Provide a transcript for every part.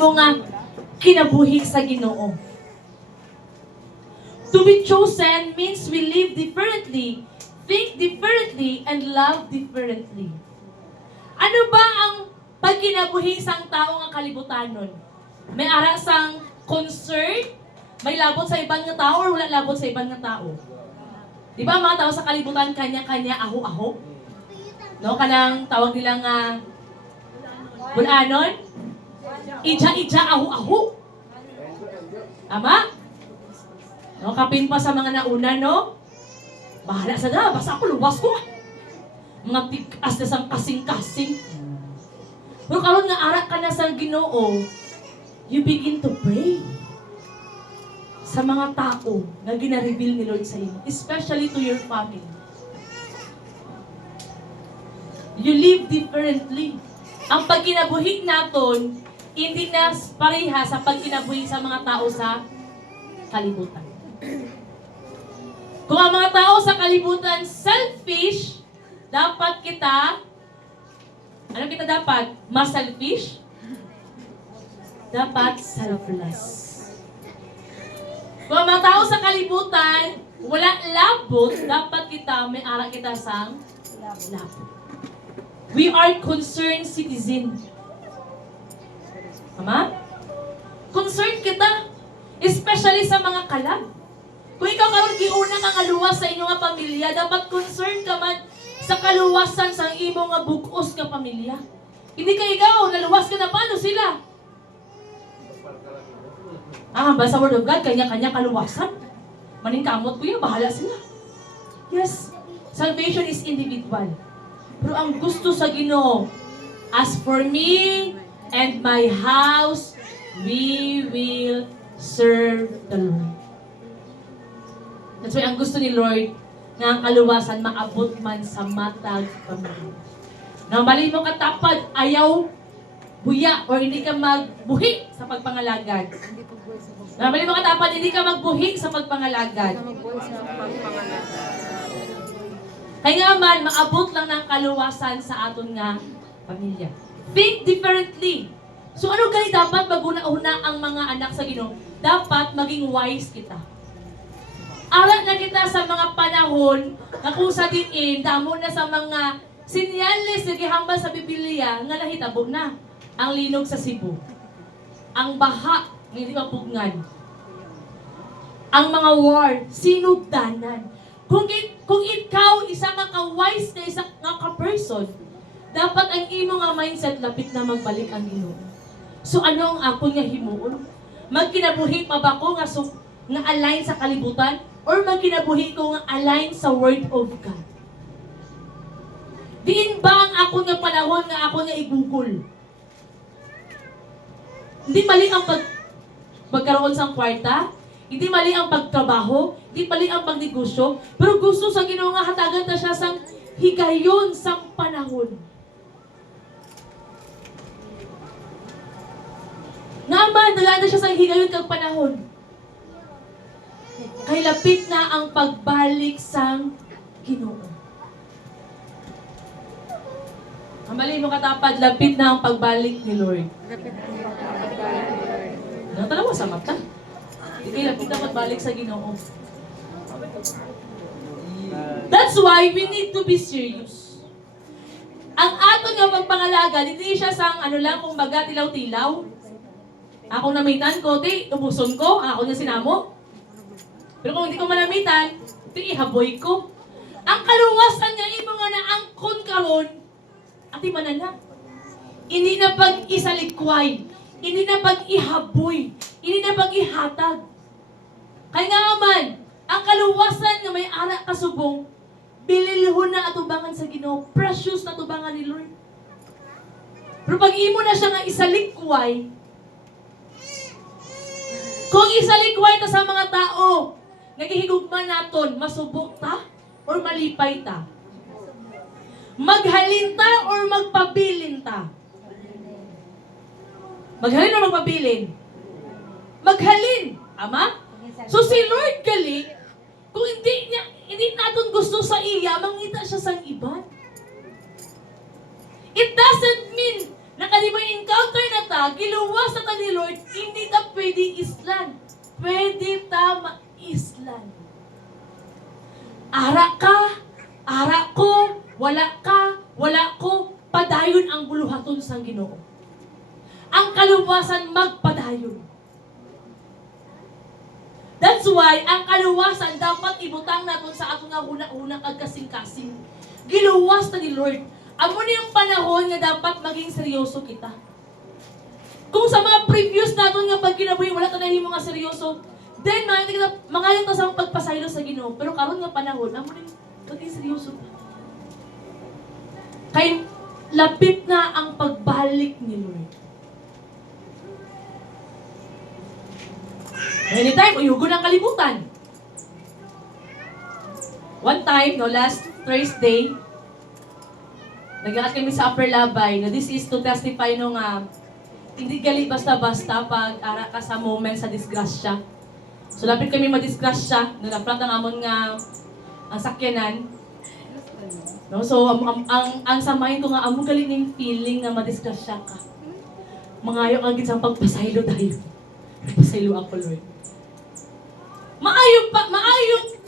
imo nga kinabuhi sa Ginoo. To be chosen means we live differently, think differently, and love differently. Ano ba ang pagkinabuhi sang tao nga kalibutanon? May ara sang concern, may labot sa ibang nga tao or wala labot sa ibang nga tao? Di ba mga tao sa kalibutan kanya-kanya aho-aho? No, kanang tawag nila nga bulanon? Ija-ija aho-aho. Tama? No, kapin pa sa mga nauna, no? Bahala sa na, basta ako luwas ko. Mga tigas na sang kasing-kasing. Pero karon nga arak ka na sa Ginoo, you begin to pray sa mga tao na gina-reveal ni Lord sa inyo, especially to your family. You live differently. Ang pagkinabuhi naton, hindi na pareha sa pagkinabuhi sa mga tao sa kalibutan. Kung ang mga tao sa kalibutan selfish, dapat kita, ano kita dapat? Mas selfish? Dapat selfless. Kung ang mga tao sa kalibutan, wala labot, dapat kita, may ara kita sa labot. We are concerned citizen. Tama? Concerned kita, especially sa mga kalag. Kung ikaw karon giuna ka nga luwas sa inyo nga pamilya, dapat concerned ka man sa kaluwasan sa imo nga bug-os nga pamilya. Hindi ka ikaw, naluwas ka na, paano sila? Basta word of God, kanya-kanya kaluwasan. Maningkamot ko yan, bahala sila. Yes, salvation is individual. Pero ang gusto sa Ginoo, as for me and my house, we will serve the Lord. That's why ang gusto ni Lord na ang kaluwasan maabot man sa matag pamilya. Nang bali mo katapad, ayaw buya or hindi ka magbuhi sa pagpangalagad. Nang bali mo katapad, hindi ka magbuhi sa pagpangalagad. Kaya nga man, maabot lang ng kaluwasan sa aton nga pamilya. Think differently. So ano gali dapat maguna-una ang mga anak sa Ginoo? Dapat maging wise kita. Aral na kita sa mga panahon na kung sa diin, damo na sa mga sinyales na gihambal sa Biblia nga nahitabo na. Ang linog sa Cebu. Ang baha, hindi mapugngan. Ang mga war, sinugdanan. Kung ikaw, isa ka ka-wise na isa nga ka-person, dapat ang imo nga mindset lapit na magbalik ang Ginoo. So ano ang akon nga himuon? Magkinabuhi pa ba ko nga align sa kalibutan? Or magkinabuhi ko nga align sa Word of God? Diin ba ang ako nga panahon nga ako nga igugol? Hindi mali ang pagkaroon sa kwarta, hindi mali ang pagtrabaho, hindi mali ang pagnegosyo, pero gusto sa Ginoo nga hatagan ta siya sang higayon sang panahon. Naman, nalanda siya sang higayon kag panahon. Kay lapit na ang pagbalik sang Ginoo. Amali mo katapad, lapit na ang pagbalik ni Lord. Natala mo sa mata. Hindi lapit na pagbalik sa Ginoo. That's why we need to be serious. Ang aton nga pagpangalaga, hindi siya sang lang kung baga tilaw-tilaw. Ako namitan ko, ubuson ko, ako niya sinamo. Pero kung hindi ko malamitan, ihaboy ko. Ang kaluwasan niya, imo nga na angkon karon, ati manana. Hindi na pag-isalikway, hindi na pag-ihaboy, hindi na pag-ihatag. Kaya nga man, ang kaluwasan nga may ara kasubong, bililhon na atubangan sa Ginoo, precious na atubangan ni Lord. Pero pag imo na siya nga isalikway, kung isalikway ta sa mga tao, nagihigugman naton, masubok ta or malipay ta? Maghalin ta or magpabilin ta? Maghalin or magpabilin? Maghalin. Ama? So si Lord gali, kung hindi natin gusto sa iya, mangita siya sa iba. It doesn't mean Nakadibay encounter na ta, giluwas na ta ni Lord, hindi ta pwede islan. Pwede ta maislan. Ara ka, ara ko, wala ko, padayon ang buluhaton sang Ginoo. Ang kaluwasan magpadayon. That's why, ang kaluwasan dapat ibutang natin sa ato nga una-una kag kasing-kasing. Giluwas na ni Lord. Amo na yung panahon nga dapat maging seryoso kita. Kung sa mga previous natin nga pag kinabuhi, wala ta nahimo nga seryoso, then mga ta sa pagpasaylo sa Ginoo. Pero karon nga panahon, amo na maging seryoso ta. Kay lapit na ang pagbalik ni Lord. Anytime, uyugon ang kalibutan. One time, last Thursday, nag-aat kami sa Upper Labay na this is to testify hindi gali basta-basta pag ara ka sa moment sa disgrasya. So lapit kami madisgrasya, nagaplat ang amon nga ang sakyanan. No, so ang samayin ko nga amo gali ning feeling nga madisgrasya ka. Mangayo ang gid sa pagpasaylo dayon. Pasaylo ako, Lord.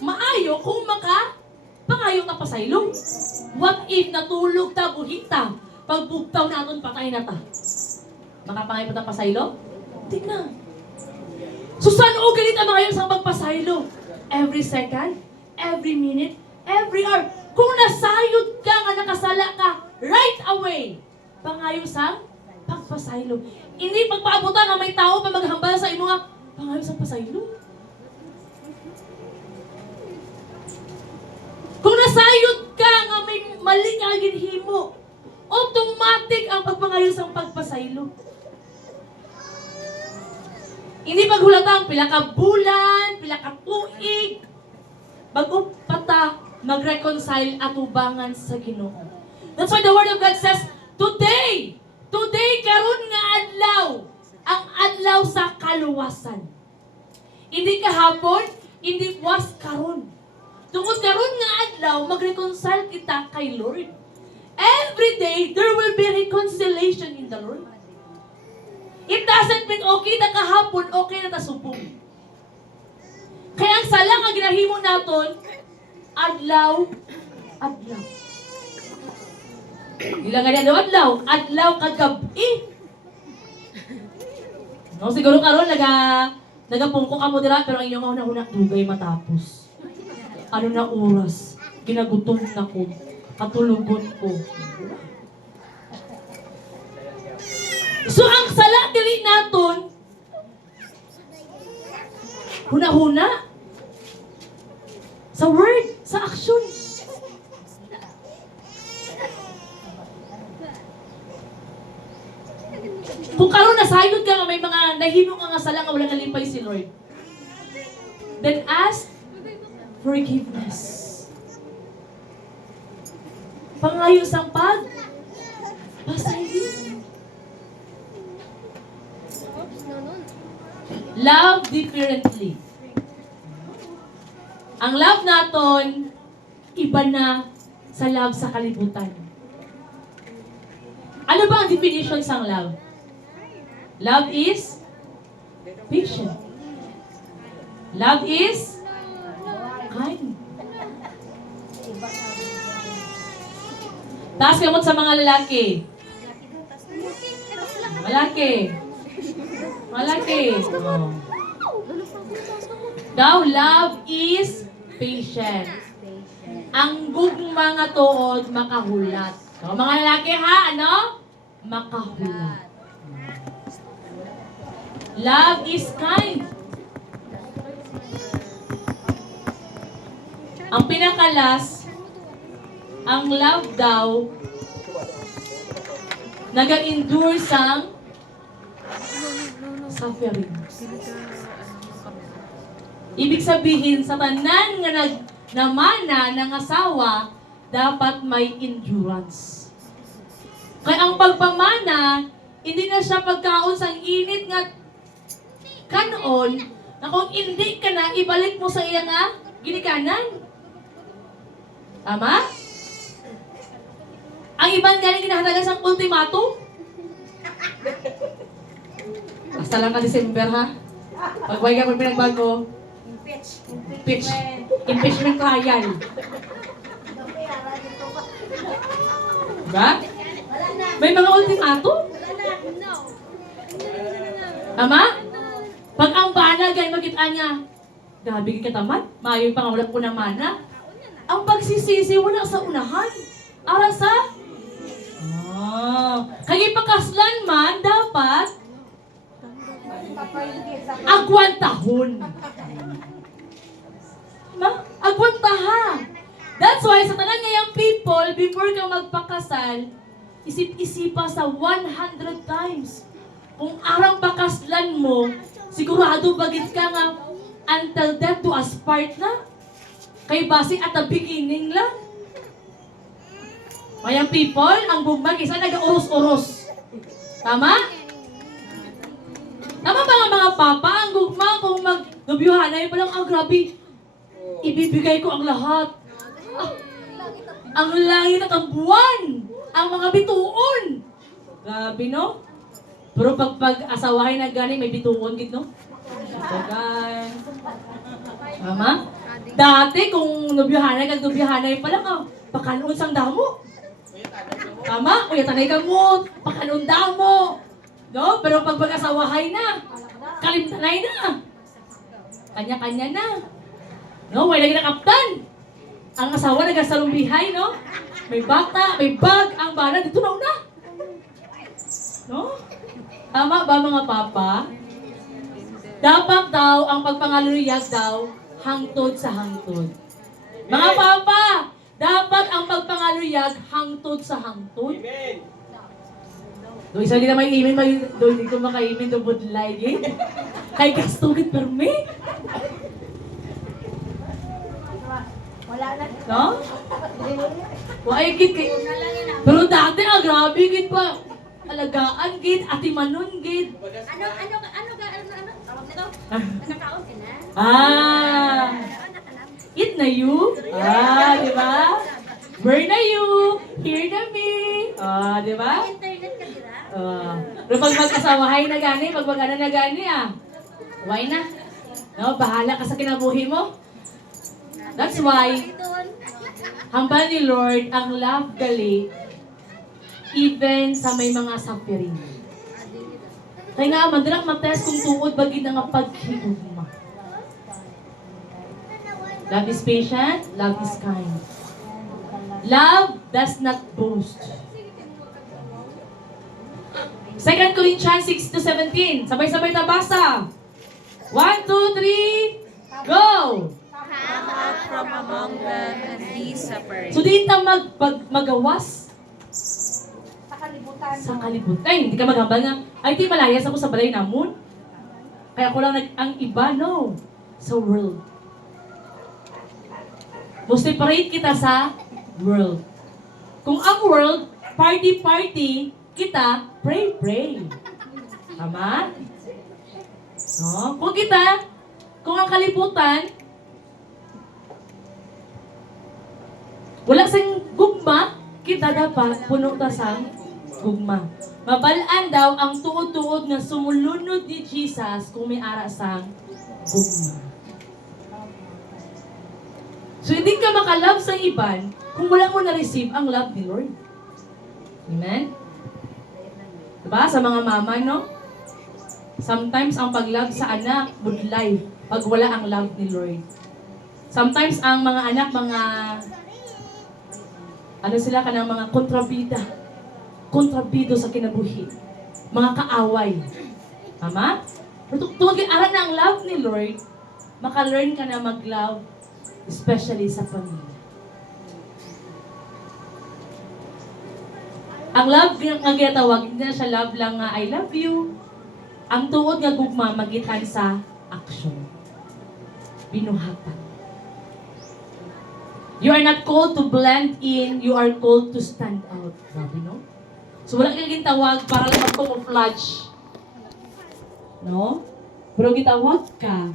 Maayo kung pangayo ka pasaylo. What if natulog ta, buhita, pagbugtaw naton patay na ta? Makapangay pa ta pasaylo? Hindi na. So saan o galit ang mga sa pagpasaylo? Every second, every minute, every hour. Kung nasayod ka nga nakasala ka, right away, pangayo sa pagpasaylo. Hindi pagpaabutan nga may tao pa maghambal sa imo nga, pangayo sa pasaylo. Kung nasayod ka nga may mali ka ginhimo, automatic ang pagpangayo sa pagpasaylo. Hindi paghulatang pila ka bulan, pila ka tuig, bago pata mag-reconcile at ubangan sa Ginoo. That's why the Word of God says, today karon nga adlaw, ang adlaw sa kaluwasan. Hindi kahapon, hindi was karon. Tungod karon nga adlaw, mag-reconcile kita kay Lord. Every day, there will be reconciliation in the Lord. It doesn't mean okay na kahapon, okay na tasubong. Kaya ang sala nga ginahimo naton, adlaw. Ilang nga adlaw kagabi. No, siguro karon nagapungko ka mo dira, pero ang inyong una-una dugay matapos. Ano na oras? Ginagutom na ko. Katulugon ko. So, ang sala dili naton, huna-huna, sa word, sa action. Kung karon nasayod ka nga may mga nahimo ka nga sala nga wala nalimpay si Lord, then ask forgiveness. Pangayo sang pasaylo. Love differently. Ang love naton iba na sa love sa kalibutan. Ano ba ang definition sang love? Love is patient. Love is kind. Taas kamot sa mga lalaki. Malaki. Oh. Daw, love is patient. Ang gugma nga tuod, makahulat. So, mga lalaki ha, makahulat. Love is kind. Ang pinakalas, ang love daw, naga-endure sang suffering. Ibig sabihin, sa tanan nga namana ng asawa, dapat may endurance. Kaya ang pagpamana, hindi na siya pagkaon sang init nga kanon, na kung hindi ka na, ibalik mo sa iya nga ginikanan. Tama? Ang ibang galing ginahatagan sang ultimatum. Basta lang ka December, ha? Pag-way ka pag pinagbago, impeach. Impeachment trial. Diba? May mga ultimatum. Tama? Pag ang bana, gay magkita niya, gabi ka taman, mayo pa nga wala ko na mana. Ang pagsisisi, wala sa unahan. Ara sa? Kaya pakaslan man, dapat agwan tahon. Agwan taha. That's why sa tanan ngayang people, before ka magpakasal, isip-isipa sa 100 times. Kung arang pakaslan mo, sigurado bagit ka nga until death do us part na. Kay base at the beginning lang. Mayang people, ang bugmag isa nag-uros-uros. Tama? Tama ba nga mga papa, ang gugma kung mag-nubyuhanay pa lang, grabe, ibibigay ko ang lahat. Ang langit at ang buwan, ang mga bituon. Grabe, no? Pero pag-asawahin na gani, may bituon gid, no? Tagal. Tama? Dati, kung nubyuhanay, kag-nubyuhanay pa lang, pakanon sang damo. Tama? Kuya tanay ka mo, pakanon damo. No? Pero pag mag-asawahay na, kalimtanay na. Kanya-kanya na. No? Wala lagi na kaptan. Ang asawa nagasalumbihay, no? May bata, may bag, ang bana, dito na una. No? Tama ba mga papa? Dapat daw, ang pagpangaluyag daw, hangtod sa hangtod. Mga papa, dapat ang pagpangaluyag hangtod sa hangtod. Amen. Do isa di na may imin, do hindi ko makaimin do budlay gid. Kay gastugit permi. Wala na. No? Wai gid kay. Pero dati grabe gid pa. Alagaan gid, atimanon gid. Ano? Tawag nito? Nakakaon ka na? Eat na you. Di ba? Burn na you. Hear na me. Di ba? Internet ka dira? Pero pag mag-asawahay na gani, pag mag-ano na gani, why na? No, bahala ka sa kinabuhi mo. That's why, hambal ni Lord ang love gali, even sa may mga suffering. Kaya nga, madalang matest kung tuod bagid na nga paghigugma. Love is patient, love is kind. Love does not boast. 2 Corinthians 6-17. Sabay-sabay na basa. 1, 2, 3, go! Come out from among them and be separate. So, di na magawas sa kalibutan. Ay, hindi ka maghambal nga. Ay, di malayas ako sa balay namon. Kaya ako lang ang iba, no. Sa world. Separate kita sa world. Kung ang world, party, kita, pray. Tama? No? Kung ang kalibutan, wala sing gugma, kita dapat puno ta sa gugma. Mabalaan daw ang tuod-tuod nga sumulunod ni Jesus kung may ara sang gugma. So, hindi ka makalove sa iban kung wala mo na-receive ang love ni Lord. Amen? Diba? Sa mga mama, no? Sometimes, ang pag-love sa anak, budlay, pag wala ang love ni Lord. Sometimes, ang mga anak, sila kanang mga kontrabido sa kinabuhi. Mga kaaway. Tama? Pero tungkol kay aral na ang love ni Lord, maka-learn ka na mag-love, especially sa pamilya. Ang love nga ginatawag, hindi na siya love lang nga I love you. Ang tuod nga gugma magitan sa action. Binuhatan. You are not called to blend in, you are called to stand out. Grabe, no? So wala kang gitawag para lang mag-camouflage. No? Pero gitawag ka